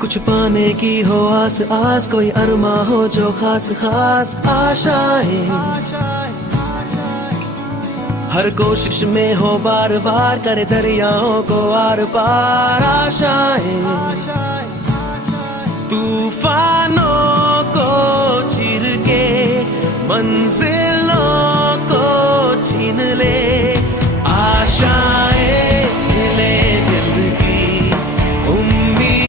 कुछ पाने की हो आस आस, कोई अरमा हो जो खास खास आशाएं, हर कोशिश में हो बार बार करे दरियाओं को आर पार आशाएं।